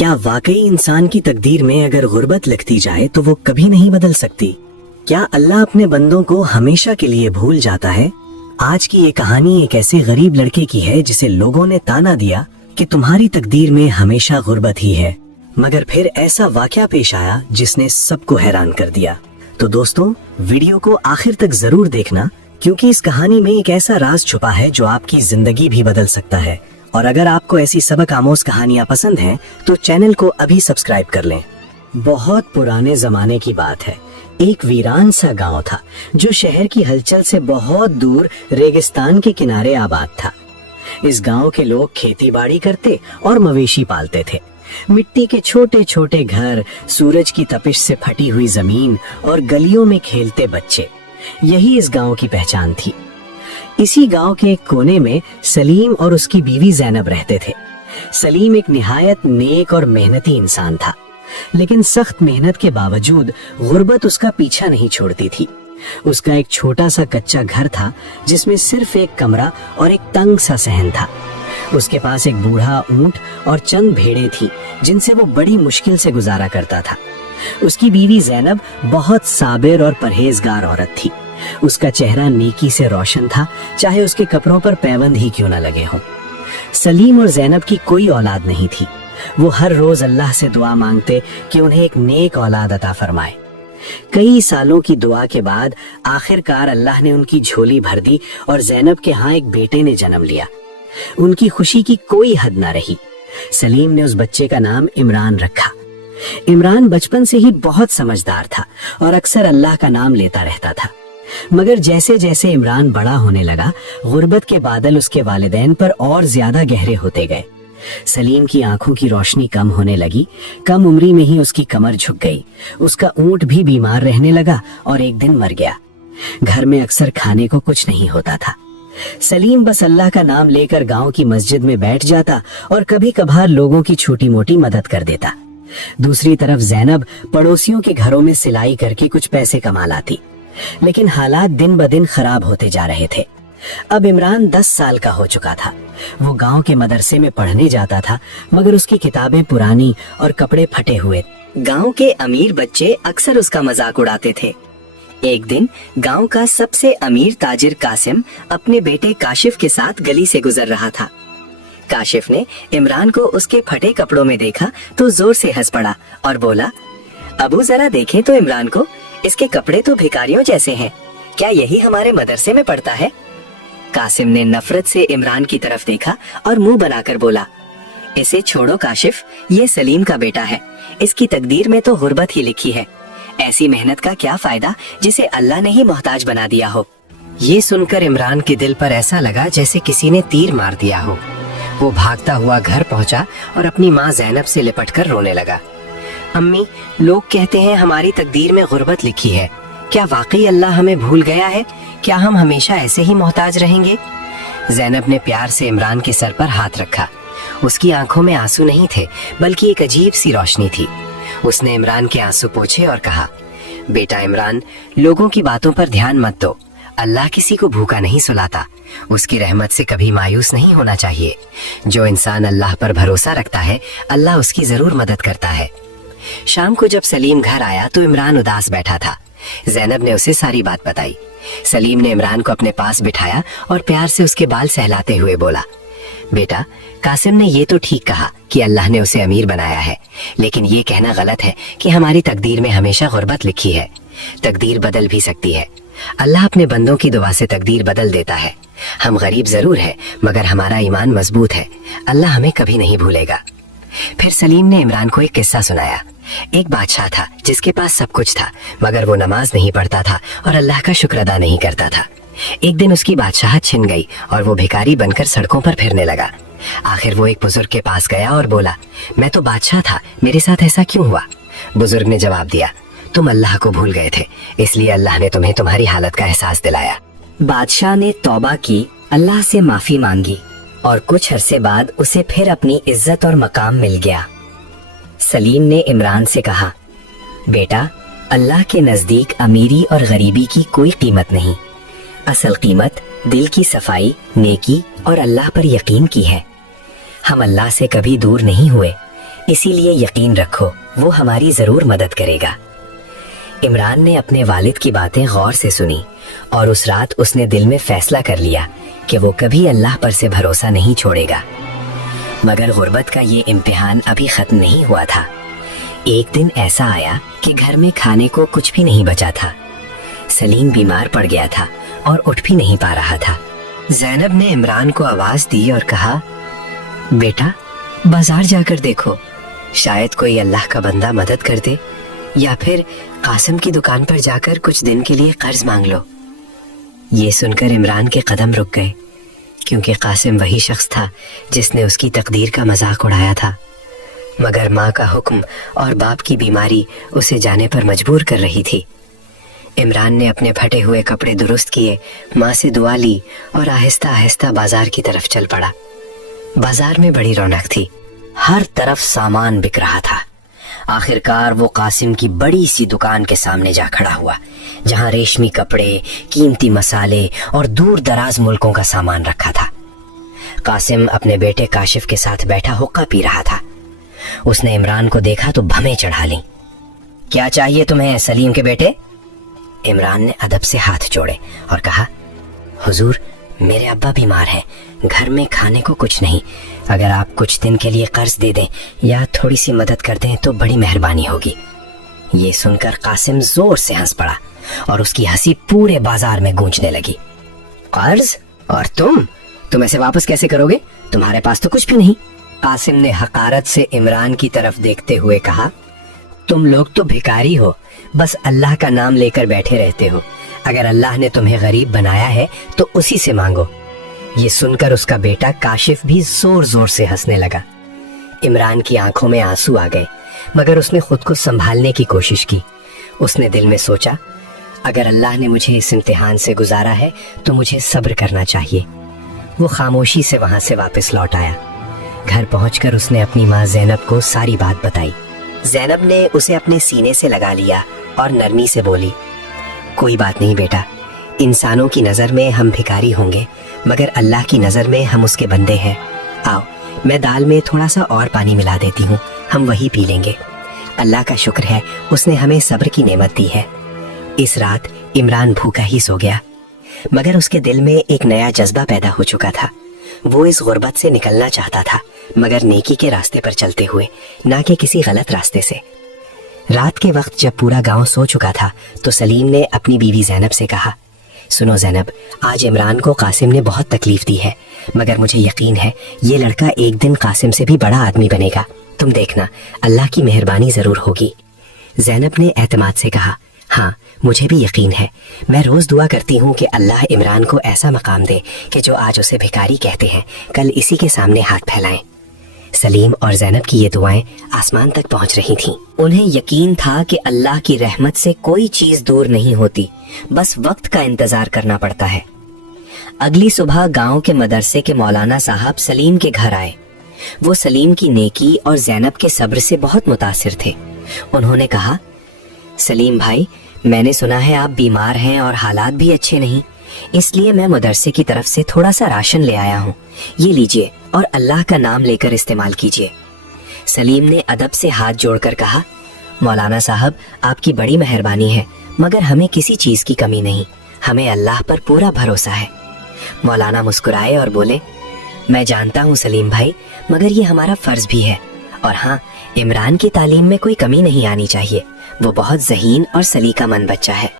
क्या वाकई इंसान की तकदीर में अगर गुर्बत लिखती जाए तो वो कभी नहीं बदल सकती? क्या अल्लाह अपने बंदों को हमेशा के लिए भूल जाता है? आज की ये कहानी एक ऐसे गरीब लड़के की है जिसे लोगों ने ताना दिया कि तुम्हारी तकदीर में हमेशा गुर्बत ही है, मगर फिर ऐसा वाकया पेश आया जिसने सबको हैरान कर दिया। तो दोस्तों, वीडियो को आखिर तक जरूर देखना, क्योंकि इस कहानी में एक ऐसा राज छुपा है जो आपकी जिंदगी भी बदल सकता है। और अगर आपको ऐसी सबक आमोज कहानियां पसंद हैं, तो चैनल को अभी सब्सक्राइब कर लें। बहुत पुराने जमाने की बात है। एक वीरान सा गांव था जो शहर की हलचल से बहुत दूर रेगिस्तान के किनारे आबाद था। इस गांव के लोग खेती बाड़ी करते और मवेशी पालते थे। मिट्टी के छोटे छोटे घर, सूरज की तपिश से फटी हुई जमीन और गलियों में खेलते बच्चे, यही इस गांव की पहचान थी। इसी गांव के एक कोने में सलीम और उसकी बीवी ज़ैनब रहते थे। सलीम एक निहायत नेक और मेहनती इंसान था, लेकिन सख्त मेहनत के बावजूद गुर्बत उसका पीछा नहीं छोड़ती थी। उसका एक छोटा सा कच्चा घर था जिसमें सिर्फ एक कमरा और एक तंग सा सहन था। उसके पास एक बूढ़ा ऊंट और चंद भेड़ें थीं जिनसे वो बड़ी मुश्किल से गुजारा करता था। उसकी बीवी ज़ैनब बहुत साबिर और परहेजगार औरत थी। उसका चेहरा नेकी से रोशन था, चाहे उसके कपड़ों पर पैबंद ही क्यों न लगे हों। सलीम और ज़ैनब की कोई औलाद नहीं थी। वो हर रोज अल्लाह से दुआ मांगते कि उन्हें एक नेक औलाद अता फरमाए। कई सालों की दुआ के बाद आखिरकार अल्लाह ने उनकी झोली भर दी और ज़ैनब के यहाँ एक बेटे ने जन्म लिया। उनकी खुशी की कोई हद न रही। सलीम ने उस बच्चे का नाम इमरान रखा। इमरान बचपन से ही बहुत समझदार था और अक्सर अल्लाह का नाम लेता रहता था। मगर जैसे जैसे इमरान बड़ा होने लगा, गुर्बत के बादल उसके वालिदैन पर और ज्यादा गहरे होते गए। सलीम की आंखों की रोशनी कम होने लगी। कम उम्री में ही उसकी कमर झुक गई। उसका ऊंट भी बीमार रहने लगा और एक दिन मर गया। घर में अक्सर खाने को कुछ नहीं होता था। सलीम बस अल्लाह का नाम लेकर गांव की मस्जिद में बैठ जाता और कभी कभार लोगों की छोटी मोटी मदद कर देता। दूसरी तरफ ज़ैनब पड़ोसियों के घरों में सिलाई करके कुछ पैसे कमा लाती, लेकिन हालात दिन ब दिन खराब होते जा रहे थे। अब इमरान 10 साल का हो चुका था। वो गांव के मदरसे में पढ़ने जाता था, मगर उसकी किताबें पुरानी और कपड़े फटे हुए। गांव के अमीर बच्चे अक्सर उसका मजाक उड़ाते थे। एक दिन गांव का सबसे अमीर ताजिर कासिम अपने बेटे काशिफ के साथ गली से गुजर रहा था। काशिफ ने इमरान को उसके फटे कपड़ों में देखा तो जोर से हंस पड़ा और बोला, अबू जरा देखें तो इमरान को, इसके कपड़े तो भिखारियों जैसे हैं। क्या यही हमारे मदरसे में पढ़ता है? कासिम ने नफरत से इमरान की तरफ देखा और मुंह बनाकर बोला, इसे छोड़ो काशिफ, ये सलीम का बेटा है। इसकी तकदीर में तो गुर्बत ही लिखी है। ऐसी मेहनत का क्या फायदा जिसे अल्लाह ने ही मोहताज बना दिया हो। ये सुनकर इमरान के दिल पर ऐसा लगा जैसे किसी ने तीर मार दिया हो। वो भागता हुआ घर पहुंचा और अपनी माँ ज़ैनब से लिपटकर रोने लगा। अम्मी, लोग कहते हैं हमारी तकदीर में गुर्बत लिखी है। क्या वाकई अल्लाह हमें भूल गया है? क्या हम हमेशा ऐसे ही मोहताज रहेंगे? ज़ैनब ने प्यार से इमरान के सर पर हाथ रखा। उसकी आंखों में आंसू नहीं थे, बल्कि एक अजीब सी रोशनी थी। उसने इमरान के आंसू पोंछे और कहा, बेटा इमरान, लोगों की बातों पर ध्यान मत दो। अल्लाह किसी को भूखा नहीं सुलाता। उसकी रहमत से कभी मायूस नहीं होना चाहिए। जो इंसान अल्लाह पर भरोसा रखता है, अल्लाह उसकी जरूर मदद करता है। शाम को जब सलीम घर आया तो इमरान उदास बैठा था। ज़ैनब ने उसे सारी बात बताई। सलीम ने इमरान को अपने पास बिठाया और प्यार से उसके बाल सहलाते हुए बोला, बेटा, कासिम ने ये तो ठीक कहा कि अल्लाह ने उसे अमीर बनाया है, लेकिन ये कहना गलत है कि हमारी तकदीर में हमेशा गुर्बत लिखी है। तकदीर बदल भी सकती है। अल्लाह अपने बंदों की दुआ से तकदीर बदल देता है। हम गरीब जरूर है, मगर हमारा ईमान मजबूत है। अल्लाह हमें कभी नहीं भूलेगा। फिर सलीम ने इमरान को एक किस्सा सुनाया। एक बादशाह था जिसके पास सब कुछ था, मगर वो नमाज नहीं पढ़ता था और अल्लाह का शुक्र अदा नहीं करता था। एक दिन उसकी बादशाहत छिन गई और वो भिखारी बनकर सड़कों पर फिरने लगा। आखिर वो एक बुजुर्ग के पास गया और बोला, मैं तो बादशाह था, मेरे साथ ऐसा क्यों हुआ? बुजुर्ग ने जवाब दिया, तुम अल्लाह को भूल गए थे, इसलिए अल्लाह ने तुम्हें तुम्हारी हालत का एहसास दिलाया। बादशाह ने तौबा की, अल्लाह से माफी मांगी और कुछ अरसे बाद उसे फिर अपनी इज्जत और मकाम मिल गया। सलीम ने इमरान से कहा, बेटा, अल्लाह के नजदीक अमीरी और गरीबी की कोई कीमत नहीं। असल कीमत दिल की सफाई, नेकी और अल्लाह पर यकीन की है। हम अल्लाह से कभी दूर नहीं हुए, इसीलिए यकीन रखो वो हमारी जरूर मदद करेगा। इमरान ने अपने वालिद की बातें गौर से सुनी और उस रात उसने दिल में फैसला कर लिया कि वो कभी अल्लाह पर से भरोसा नहीं छोड़ेगा। मगर गुर्बत का ये इम्तिहान अभी खत्म नहीं हुआ था। एक दिन ऐसा आया कि घर में खाने को कुछ भी नहीं बचा था। सलीम बीमार पड़ गया था और उठ भी नहीं पा रहा था। ज़ैनब ने इमरान को आवाज दी और कहा, बेटा बाजार जाकर देखो, शायद कोई अल्लाह का बंदा मदद कर दे, या फिर कासिम की दुकान पर जाकर कुछ दिन के लिए कर्ज मांग लो। ये सुनकर इमरान के कदम रुक गए, क्योंकि कासिम वही शख्स था जिसने उसकी तकदीर का मजाक उड़ाया था। मगर माँ का हुक्म और बाप की बीमारी उसे जाने पर मजबूर कर रही थी। इमरान ने अपने फटे हुए कपड़े दुरुस्त किए, माँ से दुआ ली और आहिस्ता आहिस्ता बाजार की तरफ चल पड़ा। बाजार में बड़ी रौनक थी, हर तरफ सामान बिक रहा था। आखिरकार वो कासिम की बड़ी सी दुकान के सामने जा खड़ा हुआ, जहां रेशमी कपड़े, कीमती मसाले और दूर दराज मुल्कों का सामान रखा था। कासिम अपने बेटे काशिफ के साथ बैठा हुक्का पी रहा था। उसने इमरान को देखा तो भमें चढ़ा ली। क्या चाहिए तुम्हें सलीम के बेटे? इमरान ने अदब से हाथ जोड़े और कहा, हुजूर मेरे अब्बा बीमार हैं, घर में खाने को कुछ नहीं, अगर आप कुछ दिन के लिए कर्ज दे दें या थोड़ी सी मदद कर दें तो बड़ी मेहरबानी होगी। ये सुनकर कासिम जोर से हंस पड़ा और उसकी हंसी पूरे बाजार में गूंजने लगी। कर्ज? और तुम ऐसे वापस कैसे करोगे? तुम्हारे पास तो कुछ भी नहीं। कासिम ने हकारत से इमरान की तरफ देखते हुए कहा, तुम लोग तो भिखारी हो, बस अल्लाह का नाम लेकर बैठे रहते हो। अगर अल्लाह ने तुम्हें गरीब बनाया है तो उसी से मांगो। ये सुनकर उसका बेटा काशिफ भी जोर जोर से हंसने लगा। इमरान की आंखों में आंसू आ गए, मगर उसने खुद को संभालने की कोशिश की। उसने दिल में सोचा, अगर अल्लाह ने मुझे इस इम्तिहान से गुजारा है तो मुझे सब्र करना चाहिए। वो खामोशी से वहां से वापस लौट आया। घर पहुंचकर उसने अपनी माँ ज़ैनब को सारी बात बताई। ज़ैनब ने उसे अपने सीने से लगा लिया और नरमी से बोली, कोई बात नहीं बेटा, इंसानों की नजर में हम भिखारी होंगे, मगर अल्लाह की नजर में हम उसके बंदे हैं। आओ, मैं दाल में थोड़ा सा और पानी मिला देती हूँ, हम वही पी लेंगे। अल्लाह का शुक्र है, उसने हमें सब्र की नेमत दी है। इस रात इमरान भूखा ही सो गया, मगर उसके दिल में एक नया जज्बा पैदा हो चुका था। वो इस गुर्बत से निकलना चाहता था, मगर नेकी के रास्ते पर चलते हुए, ना कि किसी गलत रास्ते से। रात के वक्त जब पूरा गांव सो चुका था तो सलीम ने अपनी बीवी ज़ैनब से कहा, सुनो ज़ैनब, आज इमरान को कासिम ने बहुत तकलीफ दी है, मगर मुझे यकीन है ये लड़का एक दिन कासिम से भी बड़ा आदमी बनेगा। तुम देखना, अल्लाह की मेहरबानी जरूर होगी। ज़ैनब ने एतमाद से कहा, हाँ मुझे भी यकीन है। मैं रोज दुआ करती हूँ कि अल्लाह इमरान को ऐसा मकाम दे कि जो आज उसे भिखारी कहते हैं, कल इसी के सामने हाथ फैलाएं। सलीम और ज़ैनब की ये दुआएं आसमान तक पहुंच रही थीं। उन्हें यकीन था कि अल्लाह की रहमत से कोई चीज दूर नहीं होती, बस वक्त का इंतजार करना पड़ता है। अगली सुबह गांव के मदरसे के मौलाना साहब सलीम के घर आए। वो सलीम की नेकी और ज़ैनब के सब्र से बहुत मुतासिर थे। उन्होंने कहा, सलीम भाई, मैंने सुना है आप बीमार हैं और हालात भी अच्छे नहीं, इसलिए मैं मदरसे की तरफ से थोड़ा सा राशन ले आया हूँ, ये लीजिए और अल्लाह का नाम लेकर इस्तेमाल कीजिए। सलीम ने अदब से हाथ जोड़कर कहा, मौलाना साहब आपकी बड़ी मेहरबानी है, मगर हमें किसी चीज की कमी नहीं, हमें अल्लाह पर पूरा भरोसा है। मौलाना मुस्कुराए और बोले, मैं जानता हूँ सलीम भाई, मगर ये हमारा फर्ज भी है। और हाँ, इमरान की तालीम में कोई कमी नहीं आनी चाहिए, वो बहुत ज़हीन और सलीकामंद बच्चा है।